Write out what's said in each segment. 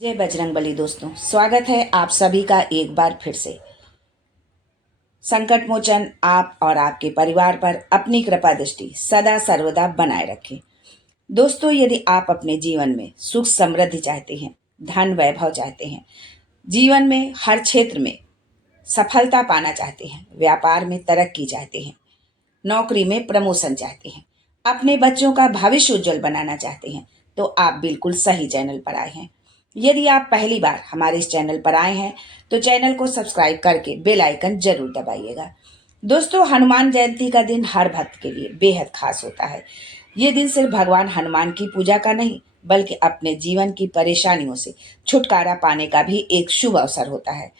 जय बजरंगबली। दोस्तों, स्वागत है आप सभी का एक बार फिर से। संकट मोचन आप और आपके परिवार पर अपनी कृपा दृष्टि सदा सर्वदा बनाए रखें। दोस्तों, यदि आप अपने जीवन में सुख समृद्धि चाहते हैं, धन वैभव चाहते हैं, जीवन में हर क्षेत्र में सफलता पाना चाहते हैं, व्यापार में तरक्की चाहते हैं, नौकरी में प्रमोशन चाहते हैं, अपने बच्चों का भविष्य उज्जवल बनाना चाहते हैं, तो आप बिल्कुल सही चैनल पर आए हैं। यदि आप पहली बार हमारे इस चैनल पर आए हैं तो चैनल को सब्सक्राइब करके बेल आइकन जरूर दबाइएगा। दोस्तों, हनुमान जयंती का दिन हर भक्त के लिए बेहद खास होता है। ये दिन सिर्फ भगवान हनुमान की पूजा का नहीं, बल्कि अपने जीवन की परेशानियों से छुटकारा पाने का भी एक शुभ अवसर होता है।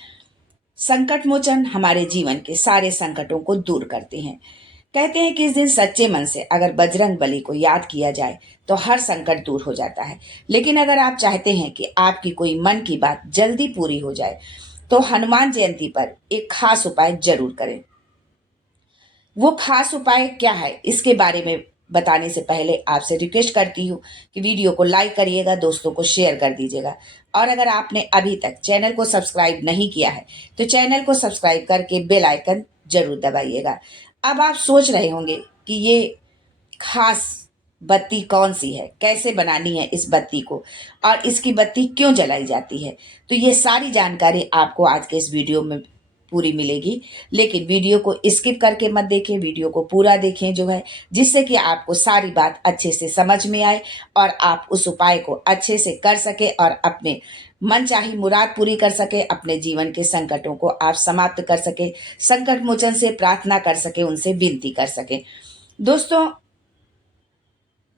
संकट मोचन हमारे जीवन के सारे संकटों को दूर करते हैं। कहते हैं कि इस दिन सच्चे मन से अगर बजरंग बली को याद किया जाए तो हर संकट दूर हो जाता है। लेकिन अगर आप चाहते हैं कि आपकी कोई मन की बात जल्दी पूरी हो जाए तो हनुमान जयंती पर एक खास उपाय जरूर करें। वो खास उपाय क्या है, इसके बारे में बताने से पहले आपसे रिक्वेस्ट करती हूँ कि वीडियो को लाइक करिएगा, दोस्तों को शेयर कर दीजिएगा। और अगर आपने अभी तक चैनल को सब्सक्राइब नहीं किया है तो चैनल को सब्सक्राइब करके बेल आइकन जरूर दबाइएगा। अब आप सोच रहे होंगे कि ये खास बत्ती कौन सी है, कैसे बनानी है इस बत्ती को, और इसकी बत्ती क्यों जलाई जाती है। तो ये सारी जानकारी आपको आज के इस वीडियो में पूरी मिलेगी। लेकिन वीडियो को स्किप करके मत देखें, वीडियो को पूरा देखें जो है, जिससे कि आपको सारी बात अच्छे से समझ में आए और आप उस उपाय को अच्छे से कर सके और अपने मन चाही मुराद पूरी कर सके, अपने जीवन के संकटों को आप समाप्त कर सके, संकट मोचन से प्रार्थना कर सके, उनसे विनती कर सके। दोस्तों,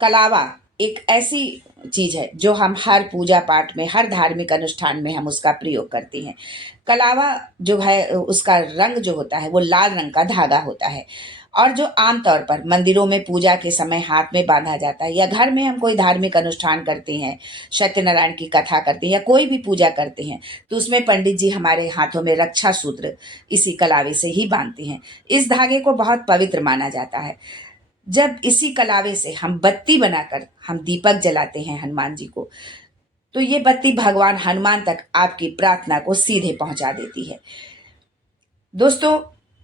कलावा एक ऐसी चीज है जो हम हर पूजा पाठ में, हर धार्मिक अनुष्ठान में हम उसका प्रयोग करते हैं। कलावा जो है उसका रंग जो होता है वो लाल रंग का धागा होता है, और जो आमतौर पर मंदिरों में पूजा के समय हाथ में बांधा जाता है, या घर में हम कोई धार्मिक अनुष्ठान करते हैं, सत्यनारायण की कथा करते हैं या कोई भी पूजा करते हैं, तो उसमें पंडित जी हमारे हाथों में रक्षा सूत्र इसी कलावे से ही बांधते हैं। इस धागे को बहुत पवित्र माना जाता है। जब इसी कलावे से हम बत्ती बनाकर हम दीपक जलाते हैं हनुमान जी को, तो ये बत्ती भगवान हनुमान तक आपकी प्रार्थना को सीधे पहुंचा देती है। दोस्तों,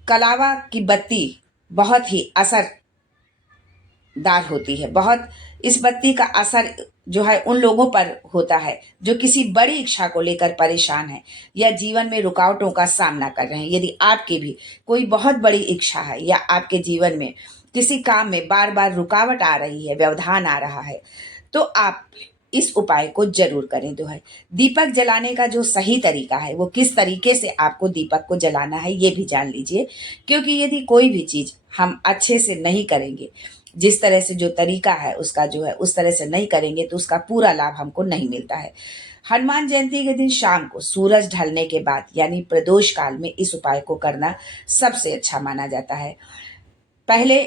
कलावा की बत्ती बहुत ही असरदार होती है। बहुत इस बत्ती का असर जो है उन लोगों पर होता है जो किसी बड़ी इच्छा को लेकर परेशान है या जीवन में रुकावटों का सामना कर रहे हैं। यदि आपकी भी कोई बहुत बड़ी इच्छा है या आपके जीवन में किसी काम में बार बार रुकावट आ रही है, व्यवधान आ रहा है, तो आप इस उपाय को जरूर करें। तो है दीपक जलाने का जो सही तरीका है, वो किस तरीके से आपको दीपक को जलाना है ये भी जान लीजिए। क्योंकि यदि कोई भी चीज हम अच्छे से नहीं करेंगे, जिस तरह से जो तरीका है उसका जो है उस तरह से नहीं करेंगे, तो उसका पूरा लाभ हमको नहीं मिलता है। हनुमान जयंती के दिन शाम को सूरज ढलने के बाद यानी प्रदोष काल में इस उपाय को करना सबसे अच्छा माना जाता है। पहले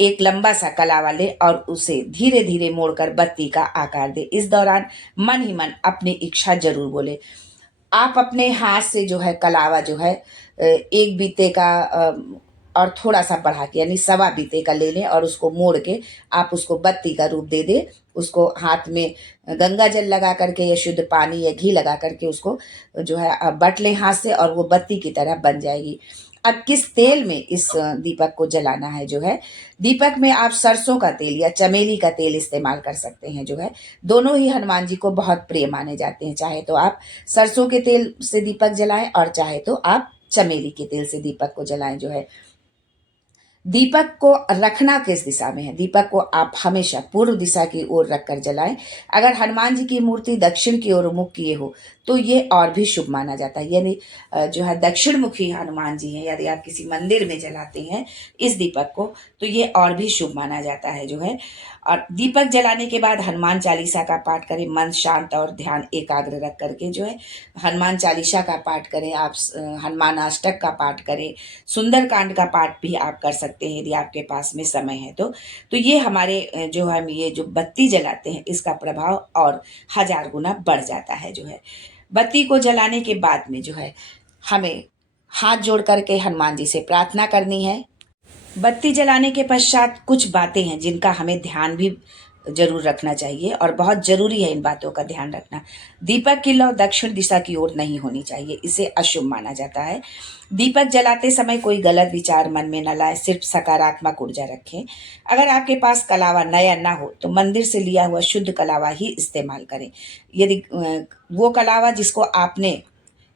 एक लंबा सा कलावा ले और उसे धीरे धीरे मोड़कर बत्ती का आकार दे। इस दौरान मन ही मन अपनी इच्छा जरूर बोले। आप अपने हाथ से जो है कलावा जो है एक बीते का और थोड़ा सा बढ़ा के यानी सवा बीते का ले लें और उसको मोड़ के आप उसको बत्ती का रूप दे दे। उसको हाथ में गंगा जल लगा करके या शुद्ध पानी या घी लगा करके उसको जो है बट लें हाथ से, और वो बत्ती की तरह बन जाएगी। अब किस तेल में इस दीपक को जलाना है जो है, दीपक में आप सरसों का तेल या चमेली का तेल इस्तेमाल कर सकते हैं जो है। दोनों ही हनुमान जी को बहुत प्रिय माने जाते हैं। चाहे तो आप सरसों के तेल से दीपक जलाएं और चाहे तो आप चमेली के तेल से दीपक को जलाएं जो है। दीपक को रखना किस दिशा में है, दीपक को आप हमेशा पूर्व दिशा की ओर रखकर जलाएं। अगर हनुमान जी की मूर्ति दक्षिण की ओर मुख किए हो तो ये और भी शुभ माना जाता है। यानी जो है दक्षिण मुखी हनुमान जी हैं, यदि आप किसी मंदिर में जलाते हैं इस दीपक को तो ये और भी शुभ माना जाता है जो है। और दीपक जलाने के बाद हनुमान चालीसा का पाठ करें, मन शांत और ध्यान एकाग्र रख करके जो है हनुमान चालीसा का पाठ करें। आप हनुमान अष्टक का पाठ करें, सुंदरकांड का पाठ भी आप कर सकते हैं यदि आपके पास में समय है तो ये हमारे जो हम ये जो बत्ती जलाते हैं इसका प्रभाव और 1000 गुना बढ़ जाता है जो है। बत्ती को जलाने के बाद में जो है हमें हाथ जोड़ करके हनुमान जी से प्रार्थना करनी है। बत्ती जलाने के पश्चात कुछ बातें हैं जिनका हमें ध्यान भी जरूर रखना चाहिए और बहुत जरूरी है इन बातों का ध्यान रखना। दीपक की लौ दक्षिण दिशा की ओर नहीं होनी चाहिए, इसे अशुभ माना जाता है। दीपक जलाते समय कोई गलत विचार मन में न लाए, सिर्फ सकारात्मक ऊर्जा रखें। अगर आपके पास कलावा नया ना हो तो मंदिर से लिया हुआ शुद्ध कलावा ही इस्तेमाल करें। यदि वो कलावा जिसको आपने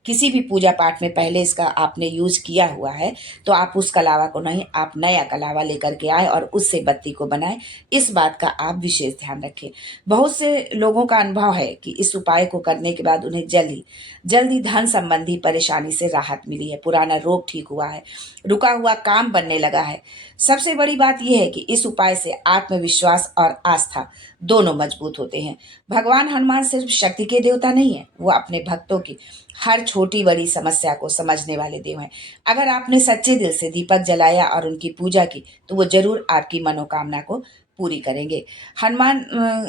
किसी भी पूजा पाठ में पहले इसका आपने यूज किया हुआ है, तो आप उस कलावा को नहीं, आप नया कलावा लेकर के आए और उससे बत्ती को बनाएं। इस बात का आप विशेष ध्यान रखें। बहुत से लोगों का अनुभव है कि इस उपाय को करने के बाद उन्हें जल्दी धन संबंधी परेशानी से राहत मिली है, पुराना रोग ठीक हुआ है, रुका हुआ काम बनने लगा है। सबसे बड़ी बात यह है कि इस उपाय से आत्मविश्वास और आस्था दोनों मजबूत होते हैं। भगवान हनुमान सिर्फ शक्ति के देवता नहीं है, वो अपने भक्तों की हर छोटी बड़ी समस्या को समझने वाले देव हैं। अगर आपने सच्चे दिल से दीपक जलाया और उनकी पूजा की तो वो जरूर आपकी मनोकामना को पूरी करेंगे। हनुमान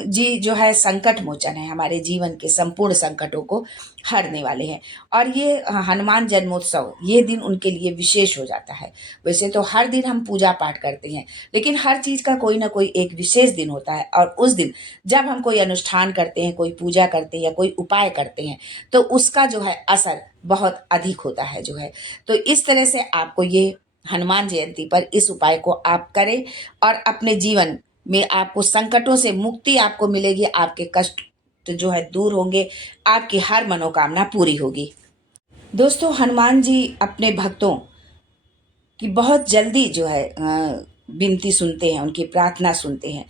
जी जो है संकट मोचन है, हमारे जीवन के संपूर्ण संकटों को हरने वाले हैं। और ये हनुमान जन्मोत्सव, ये दिन उनके लिए विशेष हो जाता है। वैसे तो हर दिन हम पूजा पाठ करते हैं, लेकिन हर चीज का कोई ना कोई एक विशेष दिन होता है, और उस दिन जब हम कोई अनुष्ठान करते हैं, कोई पूजा करते हैं या कोई उपाय करते हैं, तो उसका जो है असर बहुत अधिक होता है जो है। तो इस तरह से आपको ये हनुमान जयंती पर इस उपाय को आप करें और अपने जीवन में आपको संकटों से मुक्ति आपको मिलेगी, आपके कष्ट जो है दूर होंगे, आपकी हर मनोकामना पूरी होगी। दोस्तों, हनुमान जी अपने भक्तों कि बहुत जल्दी जो है विनती सुनते हैं, उनकी प्रार्थना सुनते हैं।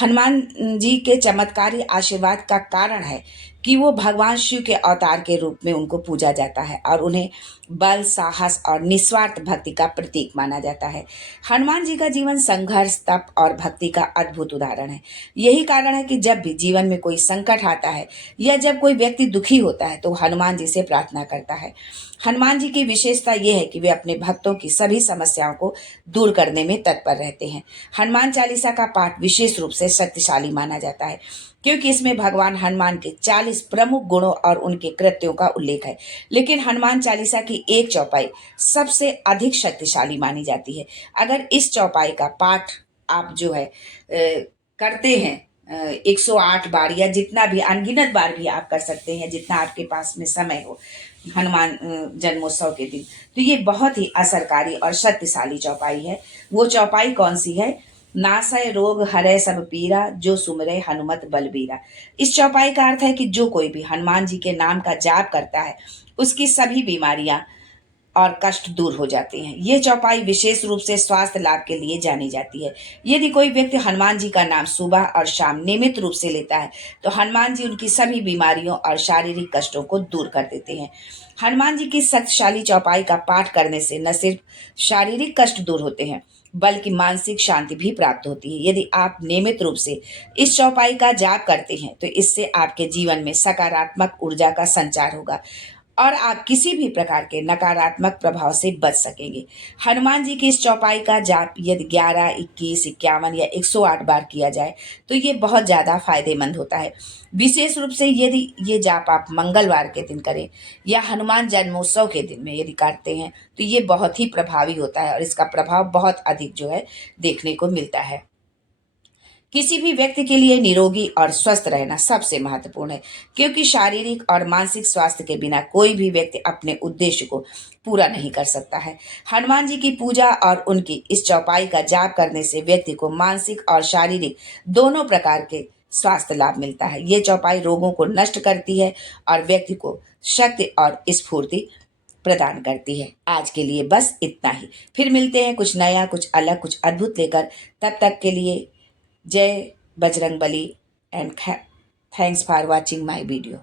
हनुमान जी के चमत्कारी आशीर्वाद का कारण है कि वो भगवान शिव के अवतार के रूप में उनको पूजा जाता है और उन्हें बल, साहस और निस्वार्थ भक्ति का प्रतीक माना जाता है। हनुमान जी का जीवन संघर्ष, तप और भक्ति का अद्भुत उदाहरण है। यही कारण है कि जब भी जीवन में कोई संकट आता है या जब कोई व्यक्ति दुखी होता है तो हनुमान जी से प्रार्थना करता है। हनुमान जी की विशेषता यह है कि वे अपने भक्तों की सभी समस्याओं को दूर करने में तत्पर रहते हैं। हनुमान चालीसा का पाठ विशेष रूप से शक्तिशाली माना जाता है क्योंकि इसमें भगवान हनुमान के 40 प्रमुख गुणों और उनके कृत्यों का उल्लेख है। लेकिन हनुमान चालीसा की एक चौपाई सबसे अधिक शक्तिशाली मानी जाती है। अगर इस चौपाई का पाठ आप जो है करते हैं 108 बार या जितना भी अनगिनत बार भी आप कर सकते हैं, जितना आपके पास में समय हो हनुमान जन्मोत्सव के दिन, तो ये बहुत ही असरकारी और शक्तिशाली चौपाई है। वो चौपाई कौन सी है? नासय रोग हरै सब पीरा, जो सुमरे हनुमत बलबीरा। इस चौपाई का अर्थ है कि जो कोई भी हनुमान जी के नाम का जाप करता है उसकी सभी बीमारियां और कष्ट दूर हो जाते हैं। ये चौपाई विशेष रूप से स्वास्थ्य लाभ के लिए जानी जाती है। यदि कोई व्यक्ति हनुमान जी का नाम सुबह और शाम नियमित रूप से लेता है तो हनुमान जी उनकी सभी बीमारियों और शारीरिक कष्टों को दूर कर देते हैं। हनुमान जी की शक्तिशाली चौपाई का पाठ करने से न सिर्फ शारीरिक कष्ट दूर होते हैं बल्कि मानसिक शांति भी प्राप्त होती है। यदि आप नियमित रूप से इस चौपाई का जाप करते हैं तो इससे आपके जीवन में सकारात्मक ऊर्जा का संचार होगा और आप किसी भी प्रकार के नकारात्मक प्रभाव से बच सकेंगे। हनुमान जी की इस चौपाई का जाप यदि 11, 21, 51 या 108 बार किया जाए तो ये बहुत ज़्यादा फायदेमंद होता है। विशेष रूप से यदि ये जाप आप मंगलवार के दिन करें या हनुमान जन्मोत्सव के दिन में यदि करते हैं तो ये बहुत ही प्रभावी होता है और इसका प्रभाव बहुत अधिक जो है देखने को मिलता है। किसी भी व्यक्ति के लिए निरोगी और स्वस्थ रहना सबसे महत्वपूर्ण है क्योंकि शारीरिक और मानसिक स्वास्थ्य के बिना कोई भी व्यक्ति अपने उद्देश्य को पूरा नहीं कर सकता है। हनुमान जी की पूजा और उनकी इस चौपाई का जाप करने से व्यक्ति को मानसिक और शारीरिक दोनों प्रकार के स्वास्थ्य लाभ मिलता है। ये चौपाई रोगों को नष्ट करती है और व्यक्ति को शक्ति और स्फूर्ति प्रदान करती है। आज के लिए बस इतना ही। फिर मिलते हैं कुछ नया, कुछ अलग, कुछ अद्भुत लेकर। तब तक के लिए जय Bajrang Bali and thanks for watching my video.